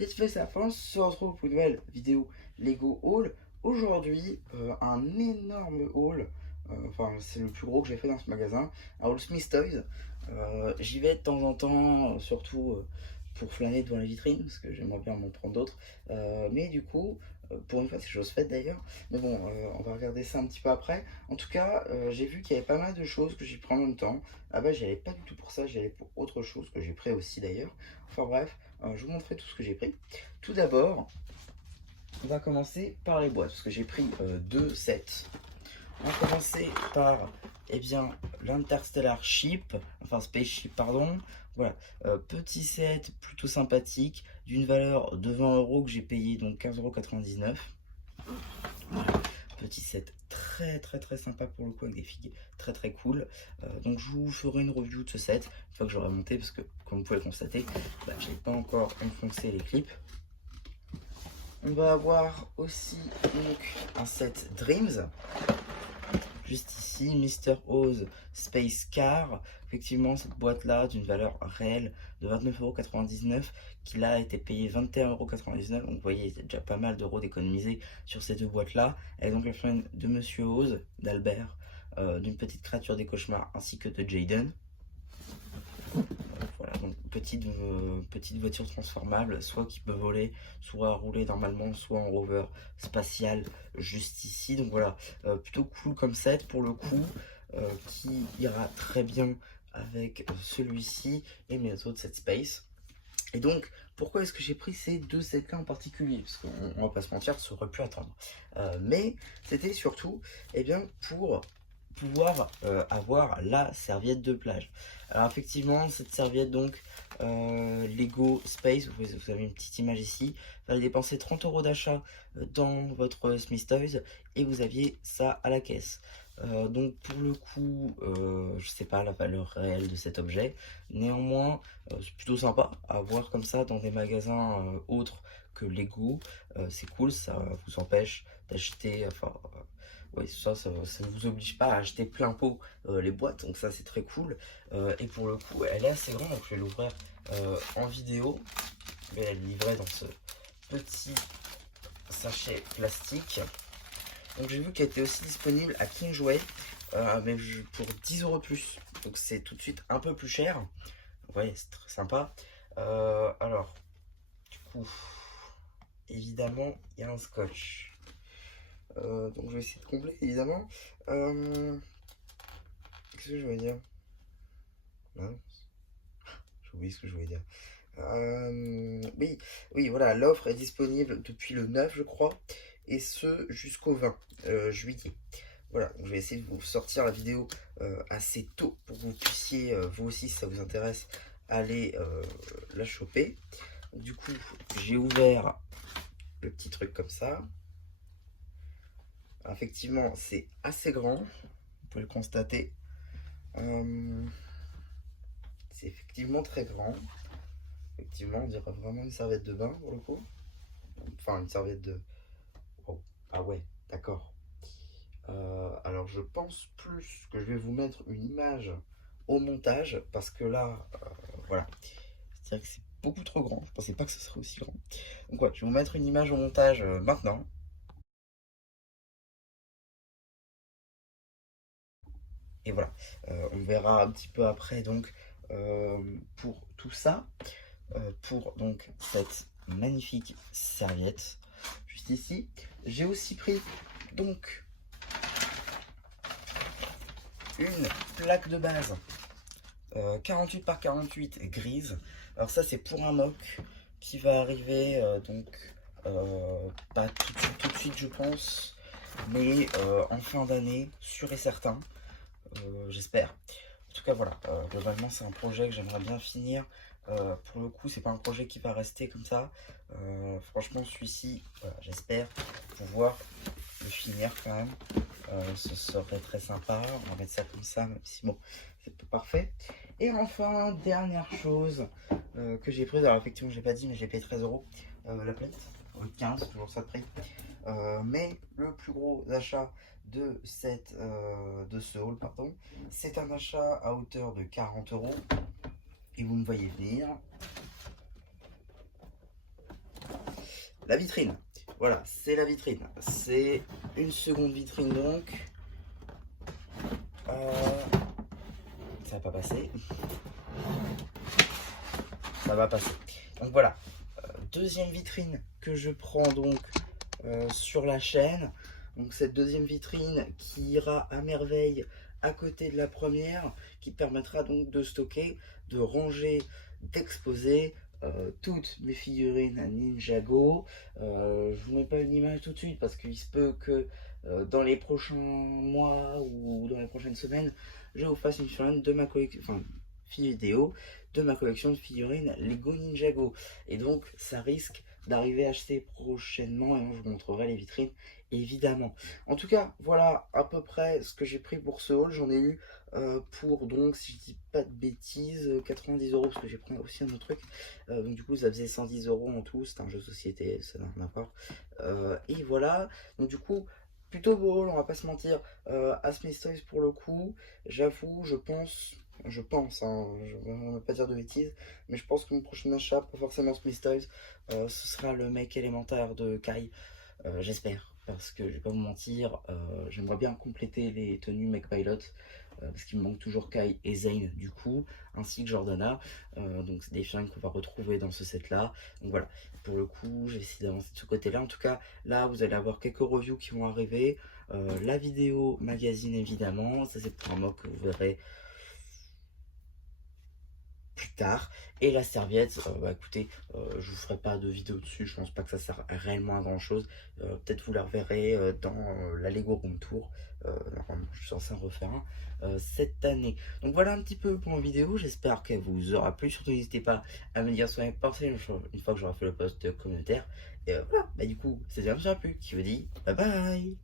Vite fait, ça France se retrouve pour une nouvelle vidéo Lego Haul. Aujourd'hui, un énorme haul. Enfin, c'est le plus gros que j'ai fait dans ce magasin. Un haul Smith Toys. J'y vais de temps en temps, surtout pour flâner devant la vitrine, parce que j'aimerais bien m'en prendre d'autres. Mais du coup, pour une fois, c'est chose faite d'ailleurs. Mais bon, on va regarder ça un petit peu après. En tout cas, j'ai vu qu'il y avait pas mal de choses que j'ai pris en même temps. Ah bah, j'y allais pas du tout pour ça, j'y allais pour autre chose que j'ai pris aussi d'ailleurs. Enfin bref. Je vous montrerai tout ce que j'ai pris. Tout d'abord, on va commencer par les boîtes, parce que j'ai pris deux sets. On va commencer par l'Interstellar Ship, enfin Spaceship, pardon. Voilà, petit set plutôt sympathique, d'une valeur de 20 euros que j'ai payé donc 15,99 €. Voilà, petit set très sympa pour le coup, avec des figues très cool. Donc je vous ferai une review de ce set une fois que j'aurai monté, parce que comme vous pouvez le constater, je n'ai pas encore enfoncé les clips. On va avoir aussi donc un set Dreams. Juste ici, Mr. Oz Space Car. Effectivement, cette boîte-là, d'une valeur réelle de 29,99 €, qui là a été payé 21,99 €. Donc vous voyez, il y a déjà pas mal d'euros d'économiser sur ces deux boîtes-là. Et donc la fin de Monsieur Oz, d'Albert, d'une petite créature des cauchemars, ainsi que de Jaden. Voilà, donc petite voiture transformable, soit qui peut voler, soit rouler normalement, soit en rover spatial juste ici. Donc voilà, plutôt cool comme set pour le coup, qui ira très bien avec celui-ci et mes autres sets Space. Et donc, pourquoi est-ce que j'ai pris ces deux sets-là en particulier? Parce qu'on va pas se mentir, ça aurait pu attendre. Mais c'était surtout pour pouvoir avoir la serviette de plage. Alors effectivement, cette serviette donc Lego Space, vous avez une petite image ici, vous allez dépenser 30 € d'achat dans votre Smith Toys et vous aviez ça à la caisse. Donc pour le coup, je sais pas la valeur réelle de cet objet, néanmoins c'est plutôt sympa à voir comme ça dans des magasins autres que Lego. C'est cool, ça vous empêche d'acheter, enfin oui, ça ne vous oblige pas à acheter plein pot les boîtes, donc ça c'est très cool. Et pour le coup, elle est assez grande, donc je vais l'ouvrir en vidéo. Je vais la livrer dans ce petit sachet plastique. Donc j'ai vu qu'elle était aussi disponible à Kingsway, mais pour 10 € de plus. Donc c'est tout de suite un peu plus cher. Vous voyez, c'est très sympa. Alors, du coup, évidemment, il y a un scotch. Donc je vais essayer de combler, évidemment. Qu'est-ce que je voulais dire? Mince, j'ai oublié ce que je voulais dire. Oui, voilà, l'offre est disponible depuis le 9, je crois, et ce jusqu'au 20 juillet. Voilà, donc je vais essayer de vous sortir la vidéo assez tôt pour que vous puissiez, vous aussi, si ça vous intéresse, aller la choper. Du coup, j'ai ouvert le petit truc comme ça. Alors, effectivement, c'est assez grand, vous pouvez le constater. C'est effectivement très grand. Effectivement, on dirait vraiment une serviette de bain pour le coup. Enfin, une serviette de... Oh, ah ouais, d'accord. Alors, je pense plus que je vais vous mettre une image au montage, parce que là, voilà. C'est-à-dire que c'est beaucoup trop grand. Je pensais pas que ce serait aussi grand. Donc, ouais, je vais vous mettre une image au montage maintenant. Et voilà, on verra un petit peu après donc pour tout ça, pour donc cette magnifique serviette juste ici. J'ai aussi pris donc une plaque de base 48 par 48 grise. Alors ça c'est pour un mock qui va arriver pas tout de suite je pense, mais en fin d'année sûr et certain. J'espère. En tout cas, voilà, globalement, c'est un projet que j'aimerais bien finir. Pour le coup, c'est pas un projet qui va rester comme ça. Franchement, celui-ci, voilà, j'espère pouvoir le finir quand même. Ce serait très sympa. On va mettre ça comme ça, même si bon, c'est pas parfait. Et enfin, dernière chose que j'ai prise. Alors, effectivement, je l'ai pas dit, mais j'ai payé 13 € la plate. 15, toujours ça de prix. Mais le plus gros achat de ce haul, pardon, c'est un achat à hauteur de 40 € et vous me voyez venir. la vitrine. Voilà, c'est la vitrine. C'est une seconde vitrine donc. Ça va pas passer. Ça va passer. Donc voilà, deuxième vitrine que je prends donc sur la chaîne. Donc cette deuxième vitrine qui ira à merveille à côté de la première, qui permettra donc de stocker, de ranger, d'exposer toutes mes figurines Ninjago. Je vous mets pas une image tout de suite parce qu'il se peut que dans les prochains mois ou dans les prochaines semaines, je vous fasse une figurine de ma collection, enfin vidéo de ma collection de figurines Lego Ninjago. Et donc ça risque d'arriver assez prochainement et je vous montrerai les vitrines évidemment. En tout cas, voilà à peu près ce que j'ai pris pour ce haul. J'en ai eu pour, donc, si je dis pas de bêtises, 90 euros, parce que j'ai pris aussi un autre truc. Donc du coup, ça faisait 110 euros en tout. C'est un jeu de société, ça n'a rien à voir. Et voilà, donc du coup, plutôt beau haul, on va pas se mentir. À Smith Toys pour le coup, j'avoue, je pense, hein, je ne vais pas dire de bêtises, mais je pense que mon prochain achat, pas forcément Smith Toys, ce sera le mec élémentaire de Kai. J'espère, parce que je vais pas vous mentir, j'aimerais bien compléter les tenues Mech Pilot, parce qu'il me manque toujours Kai et Zane du coup, ainsi que Jordana, donc c'est des figurines qu'on va retrouver dans ce set là. Donc voilà, pour le coup j'ai essayé d'avancer de ce côté là. En tout cas là vous allez avoir quelques reviews qui vont arriver, la vidéo magazine évidemment, ça c'est pour un mot que vous verrez plus tard. Et la serviette, bah écoutez, je vous ferai pas de vidéo dessus, je pense pas que ça sert réellement à grand chose. Peut-être vous la reverrez dans la Lego Room Tour. Normalement je suis censé en refaire un cette année. Donc voilà un petit peu pour ma vidéo, j'espère qu'elle vous aura plu. Surtout n'hésitez pas à me dire ce que vous en pensez une fois que j'aurai fait le post communautaire. Et voilà, bah du coup c'est déjà un peu qui vous dit bye bye.